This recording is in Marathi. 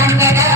I'm gonna